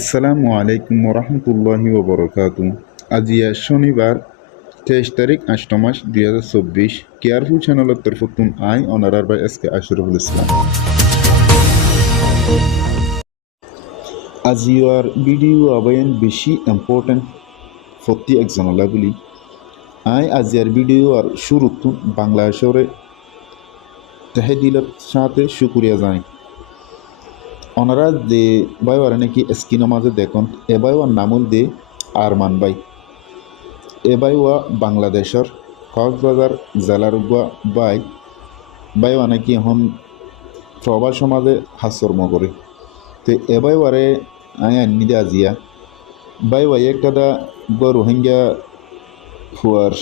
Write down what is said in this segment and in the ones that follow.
আসসালামু আলাইকুম ওরহমতুল্লাহি ওবরকাতু। আজিয়া শনিবার 23 তারিখ 8 মাস 2024 কেয়ারফুল চ্যানেলের তরফতুন আই অনারার by S K Ashraful Islam. আজিয়ার ভিডিও আবায়ন বেশি ইম্পর্টেন্ট ফতি একজনলা বলি আই আজিয়ার ভিডিও আর শুরুতুন বাংলাদেশরে তেহেদিলত সাথে শুক্রিয়া জানাই। ওনারা যে বাইওয়ারে নাকি স্কিনের মাঝে দেখুন এ বাইওয়ার নামল দে আরমান বাই। এবাইওয়া বাংলাদেশের কক্সবাজার জেলার বাইওয়া নাকি এখন প্রবাল সমাজে হাস্যর্ম করে তো এবাইওয়ারে আয় আন্নি দে আজিয়া বাইওয়াই একটা রোহিঙ্গা হুয়ার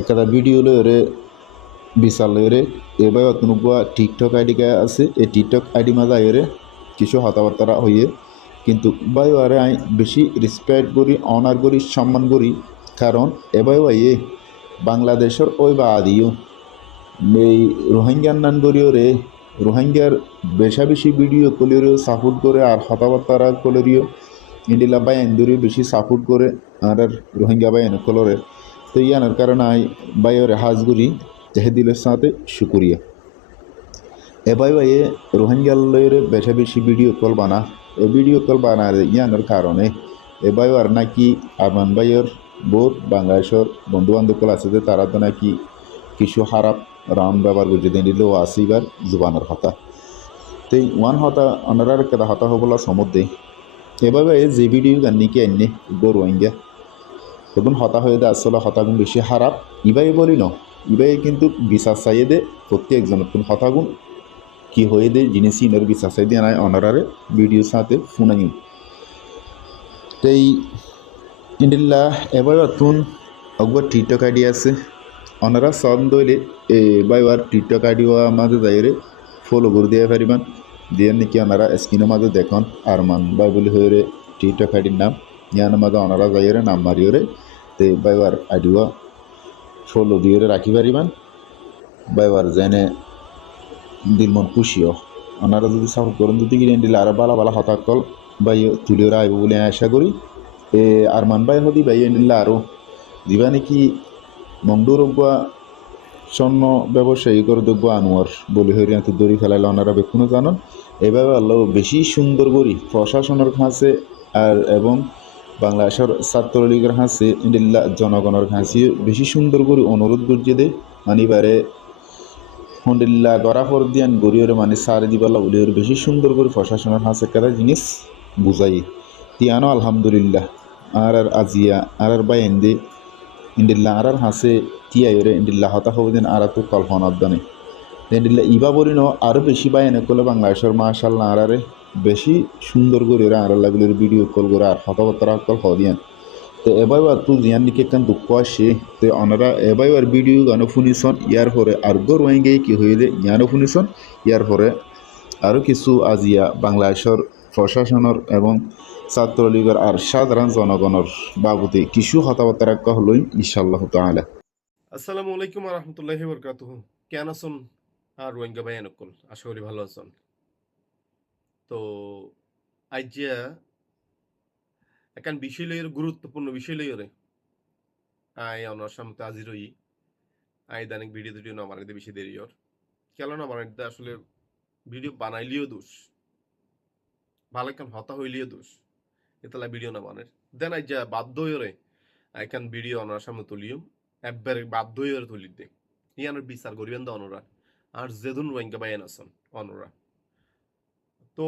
একটা ভিডিও লয়রে বিশাল লয়রে এবাইওয়া কোনোবা টিকটক আইডি আছে এই টিকটক আইডি মাঝে আয়রে কিছু হতাবার্তারা হইয়ে কিন্তু বাইওয়ারে আই বেশি রেসপেক্ট করি অনার করি সম্মান করি কারণ এবাইওয়াইয়ে বাংলাদেশের ওই বা আদিও এই রোহিঙ্গার নান করিও রে রোহিঙ্গার বেশা বেশি ভিডিও কলিও সাপোর্ট করে আর হতাবার্তারা কলেরিও ইন্ডিলা বাইন দরিও বেশি সাপোর্ট করে আর রোহিঙ্গা বাইন কলরে তো ইয়ানোর কারণে আই বাইরে হাজগুড়ি তেহেদিলের সাথে শুকুরিয়া এবার বাইয়ে রোহিঙ্গার লয়ের বেশা বেশি ভিডিও কল বানা এই ভিডিও কল বানার ইয়ানোর কারণে এবার আর নাকি আরমান বাইয়ের বহুত বাংলাদেশের বন্ধু বান্ধব কল আছে যে তারা তো নাকি কিছু খারাপ রাউন্ড ব্যবহার করছে দিল আসিবার জুবানের হতা তো ওয়ান হতা অনারার কেদা হতা হবলার সমুদ্রে এভাবে যে ভিডিও গান নিকে এনে রোহিঙ্গা তখন হতা হয়ে দেয় আসলে হতাগুণ বেশি খারাপ ইবাই বলি ন ইবাই কিন্তু বিশ্বাস চাইয়ে দে প্রত্যেকজন হতাগুণ কি হয়ে দে জিনিস ইনের বিশ্বাস চাই দিয়ে নাই অনারারে ভিডিওর সাথে ফোনাইম তাই ইন্ডিল্লা এবার তুন একবার টিকটক আইডি আছে অনারা সব দইলে বাইবার টিকটক আইডিও মাঝে যাইরে ফলো করে দিয়ে পারিবান দিয়ে নাকি ওনারা স্ক্রিনের মাঝে দেখুন আরমান বাই বলি হয়ে টিকটক আইডির নাম ইয়ার মাঝে ওনারা যাইরে নাম মারিওরে তে বাইবার আইডিও ফলো দিয়ে রাখি পারিবান বাইবার জেনে দিল মন খুশিও ওনারা যদি সাপোর্ট করেন যদি কিনে দিলে আরো বালা বালা হতাকল বাই তুলিওরা আইব বলে আশা করি আরমান বাই হদি বাই দিলে আরও দিবা নাকি মংডুরব্বা স্বর্ণ ব্যবসায়ী করে দেখব আনোয়ার বলি হরিয়া তো দড়ি ফেলাইলে ওনারা বেক্ষণও জানান এভাবে আল্লাহ বেশি সুন্দর করি প্রশাসনের কাছে আর এবং বাংলাদেশের ছাত্রলীগের কাছে ইন্ডিল্লা জনগণের কাছে বেশি সুন্দর করে অনুরোধ করছে দে মানিবারে হন্ডিল্লা গড়া ফর দিয়ান গড়িওরে মানে সারে দিবাল্লা বলি বেশি সুন্দর করে প্রশাসনের কাছে কেটা জিনিস বুঝাই তিয়ানো আলহামদুলিল্লাহ আর আজিয়া আর বাইন দে ইন্ডিল্লা আর হাসে তিয়াইরে ইন্ডিল্লা হতা হবদিন আর তো কল্পনা আদানে ইন্ডিল্লা ইবা বলি ন আরও বেশি বাই এনে করলে বাংলাদেশের মাশাল্লাহ আরারে বেশি সুন্দর করে আর লাগলের ভিডিও কল করে আর হতাবার্তা কল হদিয়ান তো এবার তু জিয়ান নিকে একখান দুঃখ আসে তো ওনারা এবার ভিডিও গানো শুনিছন ইয়ার পরে আর গর ওয়াইঙ্গে কি হইলে জ্ঞানও শুনিছন ইয়ার পরে আরও কিছু আজিয়া বাংলাদেশের প্রশাসনের এবং ছাত্রলীগের আর সাধারণ জনগণের বাবদে কিছু হতাবার্তা রাখা হলো ইনশাআল্লাহ তাআলা। আসসালামু আলাইকুম রহমতুল্লাহি বরকাতুহু। কেন আছেন আর রোহিঙ্গা ভাই নকল আশা করি ভালো আছেন। তো আইজিয়া একান বিষয় লইয়ের গুরুত্বপূর্ণ বিষয় লইয়রে আই অনার সামনে হাজির হই। আই দানিক ভিডিও দুটিও না বানাইতে বেশি দেরি ওর কেন না বানাইতে আসলে ভিডিও বানাইলিও দোষ ভালো কেন হতা হইলিও দোষ এতলা ভিডিও না বানাই দেন আইজিয়া বাধ্য হইরে আইকান ভিডিও অনার সামনে তুলিও একবারে বাধ্য হইরে তুলি দে ইয়ানোর বিচার করিবেন দা অনরা আর যেদুন রোহিঙ্গা ভাই আছেন অনরা তো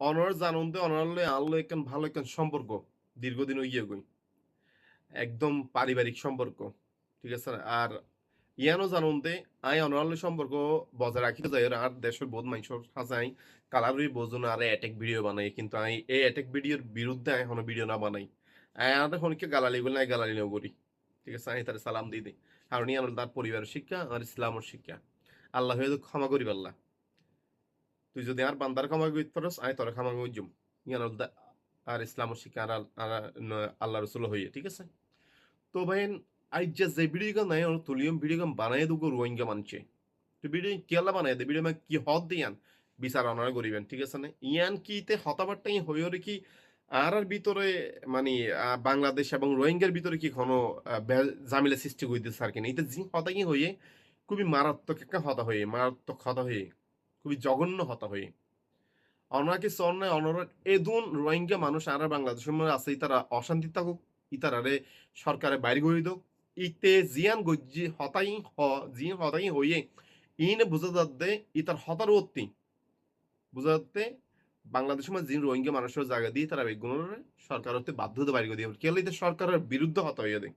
অনর জানন্দে অনরলে আনলো একখান ভালো একখান সম্পর্ক দীর্ঘদিন ইয়ে গই একদম পারিবারিক সম্পর্ক ঠিক আছে আর ইয়ানো জানন্দে আই অনরলে সম্পর্ক বজায় রাখি যায় আর দেশের বহুত মানুষ আছে আই কালারই বোঝো না আরে অ্যাটেক ভিডিও বানাই কিন্তু আই এই অ্যাটেক ভিডিওর বিরুদ্ধে আই এখনো ভিডিও না বানাই আই আমাদের হনকে গালালি বলে আই গালালি নেও করি ঠিক আছে আই তার সালাম দিয়ে দিই কারণ ইয়ানোর তার পরিবারের শিক্ষা আর ইসলামের শিক্ষা আল্লাহ হয়তো ক্ষমা করি আল্লাহ তুই যদি আর বান্দার ক্ষমা করতে পারস আমি তোর ক্ষমা করজুম ইয়ান আর ইসলামের শিক্ষা আর আল্লাহ রসুল হইয়ে ঠিক আছে তো ভাই আই যে ভিডিও গান নাই তুলিয়ম ভিডিও গান বানাই দুগো রোহিঙ্গা মানছে তো ভিডিও কেলা বানাই দে ভিডিও কি হদ দিয়ান বিচার অনার করিবেন ঠিক আছে না ইয়ান কিতে হতাবারটাই হইরে কি আর ভিতরে মানে বাংলাদেশ এবং রোহিঙ্গার ভিতরে কি কোনো জামিলা সৃষ্টি হইতেছে আর কি না এটা জি হতাই হয়ে খুবই মারাত্মক একটা হতা হয়ে মারাত্মক হতা হয়ে খুবই জঘন্য হতা হয়ে অনাকে সন্ন্যায় অনর এদুন রোহিঙ্গা মানুষ আর বাংলাদেশের মধ্যে আছে ইতারা অশান্তি থাকুক ইতারারে সরকারে বাইরে গড়ি দোক ইতে জিয়ান গজ্জি হতাই জি হতাই হইয়ে ইনে বুঝা যাতে ইতার হতার অত্তি বুঝা যাতে বাংলাদেশের মধ্যে জিন রোহিঙ্গা মানুষের জায়গা দিয়ে তারা বেগুনের সরকার হতে বাধ্য হতে বাইরে দিয়ে কেলে ইতে সরকারের বিরুদ্ধে হতা হইয়া দেয়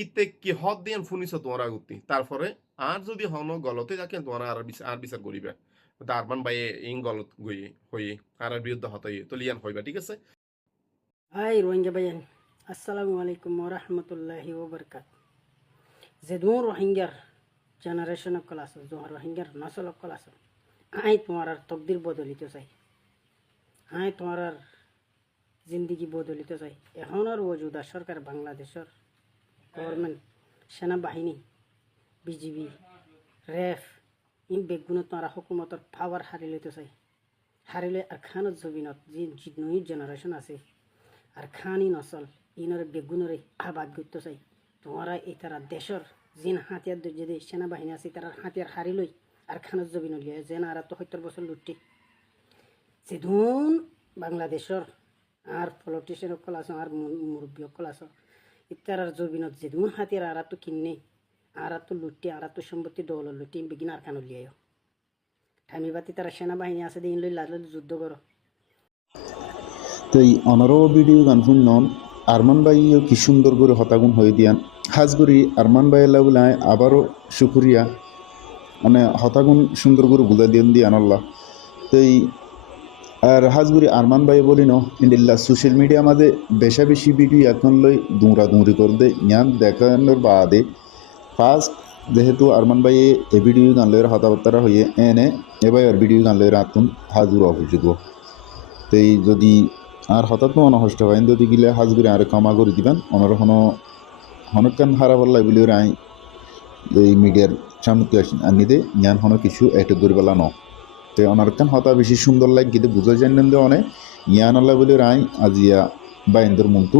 ইতে কি হদ দিয়ে ফুনিস তোমার আগুতি তারপরে আর যদি হন গলতে যাকে তোমার আর বিচার করিবে দারবান বাই ইং গলত গই হই আর বিরুদ্ধে হতাই তো লিয়ান হইবা ঠিক আছে Hai Rohingya bayan. Assalamualaikum warahmatullahi wabarakatuh. Zedun Rohingya generation kelas, Zohar Rohingya nasal kelas. Ai তোমার তকদির বদলিত চাই আই তোমার জিন্দগি বদলিত চাই এখন আর ওজুদা সরকার বাংলাদেশের গভর্নমেন্ট সেনাবাহিনী বিজিবি রেফ ইন বেগুন তোমার হুকুমতর পাওয়ার হারিলিত চাই হারিলে আর খানত জবিনত যে নই জেনারেশন আছে আর খানি নসল ইনরে বেগুনরে আবাদ করতে চাই তোমরা এই তারা দেশের জিন হাতিয়ার যদি সেনাবাহিনী আছে তারা হাতিয়ার হারি লই আর খানত জবিন লিয়ে যেন আর তো ৭০ বছর লুটি যেদুন বাংলাদেশের আর পলিটিশিয়ান সকল আছে আর মুরব্বী সকল আছে ইতারার জবিনত যেদুন হাতিয়ার আর তো কিনে আর তো লুটি আর তো সম্পত্তি দৌল লুটি বেগিন আর খানো লিয়ে ঠামি বাতি তারা সেনাবাহিনী আছে দিন লই লাল যুদ্ধ করো তো এই অনারও ভিডিও গান শুনন আরমান ভাইও কি সুন্দর করে হতাগুন হয়ে দিয়ান হাজগুড়ি আরমান ভাই বলে আবারও শুক্রিয়া মানে হতাগুন সুন্দর করে বুঝা দিয়ান দিয়ান আল্লাহ তো এই আর হাজগুড়ি আরমান ভাই বলি ন ইন্ডিল্লা সোশ্যাল মিডিয়া মাঝে বেশা বেশি ভিডিও এখন লই দৌড়ি করে দে ইয়ান দেখানোর বাদে ফার্স্ট যেহেতু আরমান ভাই এ ভিডিও গান লয়ের হতাবার্তারা হয়ে এনে এবার আর ভিডিও গান লয়ের আতুন হাজুর অভিযোগ তো এই যদি আর হঠাৎ মনে হষ্ট হয় যদি গিলে হাজগুড়ি আর ক্ষমা করে দিবেন ওনার হনকান হারাবার লাই বলে আই এই মিডিয়ার সামনে আনি দে জ্ঞান হন কিছু একটা দুর্বেলা ন তো ওনার কান হতা বেশি সুন্দর লাগ গিয়ে বুঝা জানেন দে অনেক জ্ঞান আল্লাহ বলে আই আজিয়া বাইন্দর মন্তু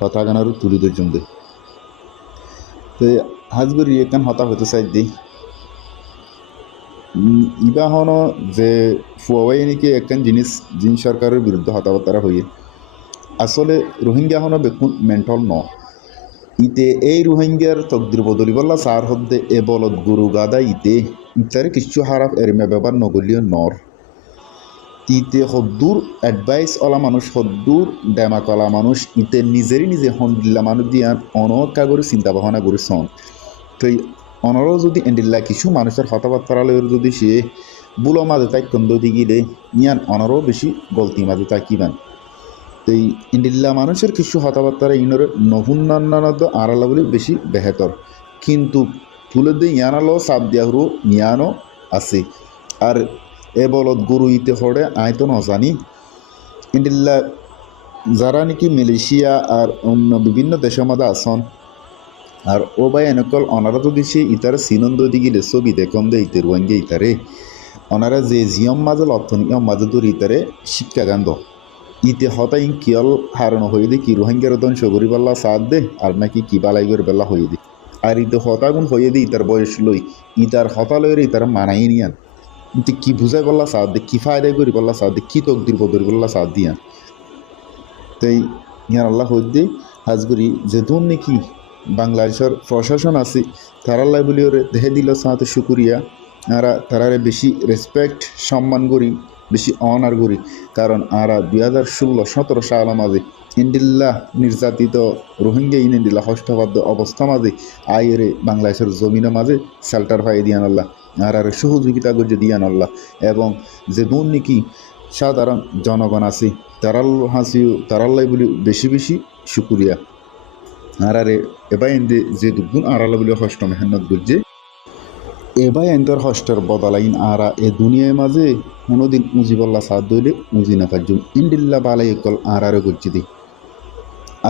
হতা গানার তুলি দর্জন দে তো হাজগুড়ি একান হতা হতে চাই দিই ইবা হন যে ফুয়াই নাকি একখান জিনিস জিন সরকারের বিরুদ্ধে হতাবার্তা হয়ে আসলে রোহিঙ্গা হন বেকুন মেন্টাল ন ইতে এই রোহিঙ্গার তকদির বদলি বললা সার হদ্দে এ বলদ গুরু গাদা ইতারে কিছু হারাফ এরিমে ব্যবহার নগলীয় নর ইতে হদ্দুর অ্যাডভাইস অলা মানুষ হদ্দুর ডেমাক অলা মানুষ ইতে নিজে হন্দিল্লা মানুষ দিয়ান অনকা করে চিন্তা ভাবনা করে সন তো অনরও যদি এন্ডিল্লা কিছু মানুষের হতাবার্তার যদি সে বুলো মাঝে তাই কন্দ দিগিলে ইয়ান অনরও বেশি গলতি মাঝে তাকিবান তো এই ইন্ডিল্লা মানুষের কিছু হতাবার্তারা ইনরে নহুন্নান্নাদ আড়ালা বলে বেশি বেহেতর কিন্তু তুলে দিয়ে ইয়ানালো সাপ দিয়াহরু ইয়ানও আছে আর এ বলত গরু ইতে হড়ে আয় তো নজানি ইন্ডিল্লা যারা নাকি মালয়েশিয়া আর অন্য বিভিন্ন দেশের মধ্যে আসন আর ও ভাই এনেকল অনারা তো দিছে ইতারে সিনন্দ দিগিলে ছবি দেখম দে ইতে রোহিঙ্গা ইতারে অনারা যে জিয়ম মাঝে অর্থনীয়ম মাঝে দূর ইতারে শিক্ষা গান্ধ ইতে হতাই কিয়ল হারানো হয়ে দে কি রোহিঙ্গার ধ্বংস করি পাল্লা সাথ দে আর নাকি কি বালাই করে বেলা হয়ে দে আর ইতে হতাগুন হয়ে দে ইতার বয়স লই ইতার হতা লইরে ইতার মানাই নিয়ান ইতে কি বুঝাই পাল্লা সাথ দে কি ফায়দাই করি পাল্লা সাথ দে কি তকদির বদরি পাল্লা সাথ দিয়ান তাই ইয়ার আল্লাহ হয়ে দে হাজগুড়ি যেদুন নাকি বাংলাদেশের প্রশাসন আছে তারাল্লাই বলি ওরে দেহে দিল সাথে শুকুরিয়া আরা তারারে বেশি রেসপেক্ট সম্মান করি বেশি অনার করি কারণ আরা 2016-17 সাল মাঝে ইন্ডিল্লা নির্যাতিত রোহিঙ্গা ইন্ডিল্লা হস্তবাদ্য অবস্থা মাঝে আইরে বাংলাদেশের জমিনের মাঝে শেল্টার পাই দিয়ান আল্লাহ আর সহযোগিতা করছে দিয়ান আল্লাহ এবং যে দূর নাকি সাধারণ জনগণ আছে তারাল্লাই বলি বেশি শুকুরিয়া আরে এবার এনে যে দুগুণ আড়ালা বলে হষ্ট মেহনত করছে এবার এনতর হস্টের বদলাইন আরা এ দুনিয়ার মাঝে কোনোদিন উজিবল্লা সাথ দইলে উজি না কাজ ইন্ডিল্লা বালাই কল আরে করছে দি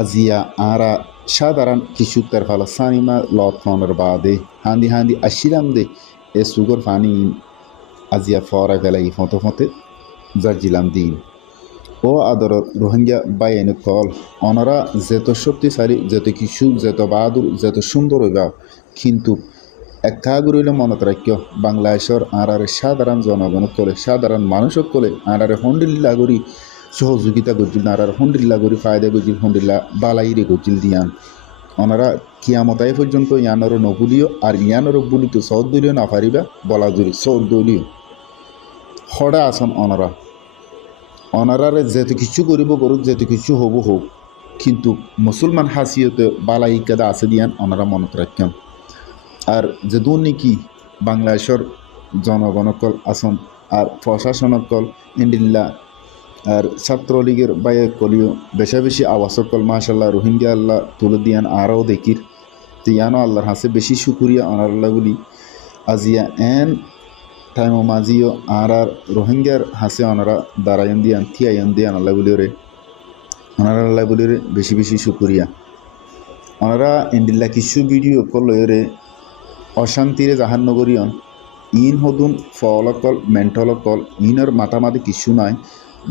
আজিয়া আরা সাধারণ কিছু তার ফালা সানিমা লত ফোনের বাদে হান্দি আসিলাম দে এ সুগর ফানি আজিয়া ফরা গেলাই ফতে ফতে জার্জিলাম দিন ও আদর রোহিঙ্গা বাইন কল অনারা যেত শক্তিশালী যেত কিছু যেত বাহাদুর যেত সুন্দর হইবা কিন্তু একা গুরুলে মনত রাখ্য বাংলাদেশের আঁরারে সাধারণ জনগণ কলে সাধারণ মানুষক কলে আঁরারে হন্ডিল্লা করি সহযোগিতা করছিল আঁরার হন্ডিল্লা করি ফায়দা করছিল হন্ডিল্লা বালাইরে করছিল দিয়ান ওনারা কিয়ামতাই পর্যন্ত ইয়ানোর নবুলিও আর ইয়ানোর বুলিত সৌদলীয় না পারিবা বলা জুড়ি সৌদলীয় হড়া আসন অনারা অনারারে যেতে কিছু করিব করুক যেতে কিছু হব হোক কিন্তু মুসলমান হাসিয়তে বালাই কাদা আছে দিয়ান ওনারা মনত রাখেন আর যেদুন নাকি বাংলাদেশের জনগণকল আসন আর প্রশাসনকল ইন্ডিল্লা আর ছাত্রলীগের বাইরে কলিও বেশা বেশি আওয়াসকল মাশাল্লাহ রোহিঙ্গা আল্লাহ তুলে দিয়ান আরও দেখির তিয়ানো আল্লাহর হাসে বেশি শুকুরিয়া অনারাল্লাহ বলি আজিয়া এন টাইম মাজিও আর রোহিঙ্গার হাসে অনারা দাঁড়ায়ন দিয়ান থিয়ায়ন দিয়ান আল্লাহ বলি রে অনারাল্লাহ বলি রে বেশি বেশি শুকুরিয়া ওনারা ইন্ডিল্লা কিছু ভিডিও করলে অশান্তিরে জাহান নগরীয়ন ইন হদুন ফলকল মেন্টলকল ইনের মাথামাতি কিছু নাই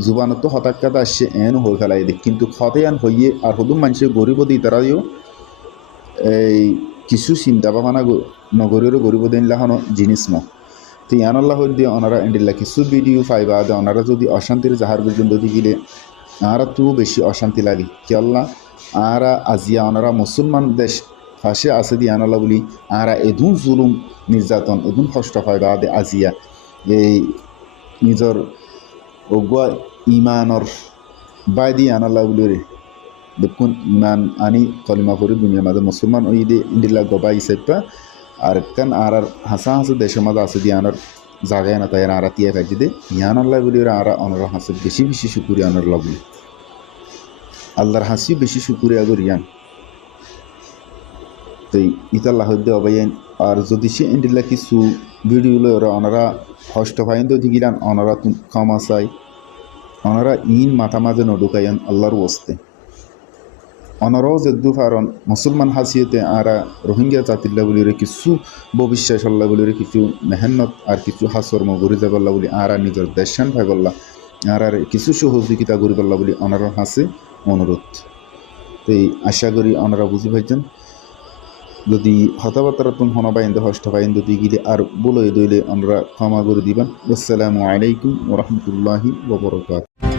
জুবানত হতাক্কাত আসছে এন হয়ে ফেলাই দেখ কিন্তু খতেয়ান হইয়ে আর হদুন মানুষের গরিব দি তারাও এই কিছু চিন্তা ভাবনা নগরীরও গরিব দিন লাহানো জিনিস ন তো ইয়ানল্লাহ দিয়ে ওনারা ইন্ডিল্লা কিছু ভিডিও পাইবা দে ওনারা যদি অশান্তির জাহার পর্যন্ত দিলে আর তো বেশি অশান্তি লাগে কি আল্লাহ আর আজিয়া ওনারা মুসলমান দেশ ফাঁসে আছে দিয়ে আনালা বলি আরা এদুন জুলুম নির্যাতন এদুন কষ্ট হয় বা দে আজিয়া এই নিজের অগুয়া ইমানর বাই দিয়ে আনালা বলি রে দেখুন ইমান আনি কলিমা করে দুনিয়ার মাঝে মুসলমান ওই দিয়ে ইন্ডিল্লা গবাই সেপা আর কান আর হাসা হাসে দেশের মাঝে আছে দিয়ে আনার জাগায় না তাই আরা তিয়া কাজি দে ইয়ান আল্লাহ বলি আরা অনার হাসে বেশি বেশি শুকুরিয়া আনার বলি আল্লাহর হাসি বেশি শুকুরিয়া করিয়ান তো ইতাল্লাহ হইতে অবাইন আর যদি সে ইন্ডিল্লা কিছু ভিডিও ওরা ওনারা হষ্ট ফাইন তো দিগিলান ওনারা ক্ষমা চাই ওনারা ইন মাথা মাঝে নডুকাইন আল্লাহর ওস্তে ওনারাও যেদু কারণ মুসলমান হাসিয়েতে আরা রোহিঙ্গা জাতিল্লা বলি রে কিছু ভবিষ্যৎ আল্লাহ বলি রে কিছু মেহনত আর কিছু হাসর্ম গড়ি যাবল্লা বলি আরা নিজের দেশান ভাগল্লা আর কিছু সহযোগিতা করিবল্লা বলি ওনারা হাসে অনুরোধ তো আশা করি ওনারা বুঝি পাইছেন যদি হতাবার্তা তুমি হনা বাইন্দে হষ্ট বাইন্দে দিয়ে গেলে আর বলে দইলে আমরা ক্ষমা করে দিবেন। আসসালামু আলাইকুম ওয়া রাহমাতুল্লাহি ওয়া বারাকাতুহু।